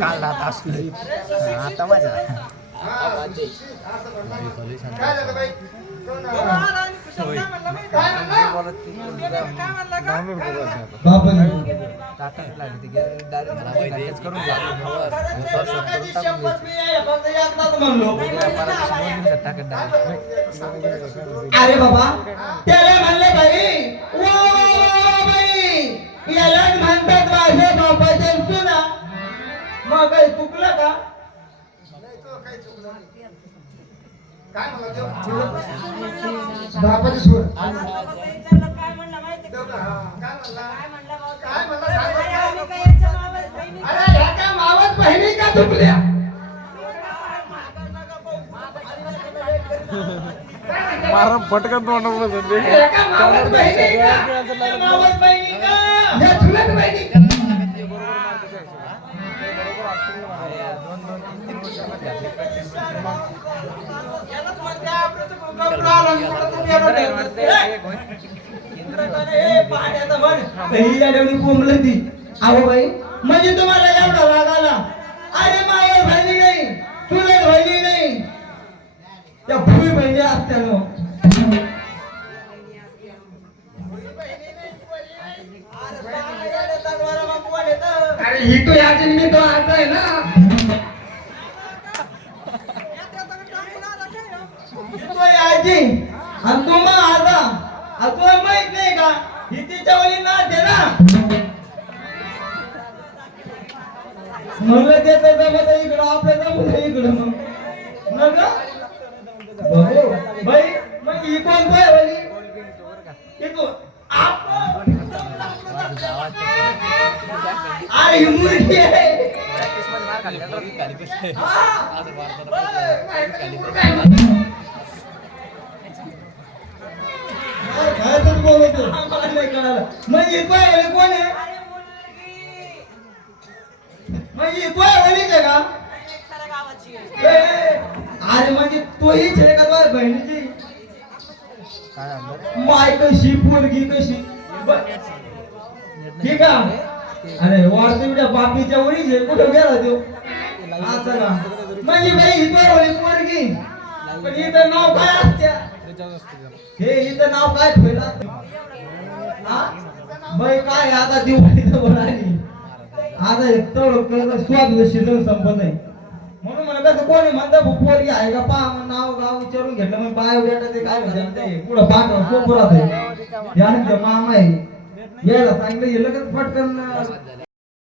काल रात असली आता माझ्या अरे बाबा त्याला म्हणले बाई याला म्हणतात माझ्या बापाच्या सुना मग काही चुकलं का काय म्हणला बापाची सूर काय म्हणला अरे ह्या काय मावस बहिणी का चुकल्या मारा पटकन तोंडावर बसले मावस बहिणी का ह्या चुलत बहिणी अहो बाई म्हणजे तुम्हाला एवढा राग आला अरे मावस बहिणी नाही चुलत बहिणी नाही त्या भूमी बहिणी असत्यानं अरे ही तो याची निमित्त आता आहे ना आजी आणि तुम्हा आता तुला माहित नाही का ही तिच्या वली नाच आहे ना म्हणलं ते तर जमत इकडं आपल्या जमत इकडं मग बाई मग ही कोण काय वली अरे ही मुलगी आहे म्हणजे कोण आहे म्हणजे का अरे म्हणजे तो हीच आहे का तुझ्या बहिणीची माय कशी पोरगी कशी ठीक आहे अरे वारतीच्या बापीच्या वळीचे कुठं गेला तो असं का म्हणजे बाई ही पोरगी पण इथं नाव काय असत्या हे इथं नाव काय ठेवलं बाई काय आता दिवाळीचं बोलाली आता तेवढं स्वाद शिल्लक संपत आहे म्हणून मला कसं कोणी म्हणतं पोरगी आहे का पहा नाव गाव विचारून घेतलं मग बायोडेटा ते काय म्हणते पुढं पाठ मामा आहे यायला सांगितलं लगेच पटकन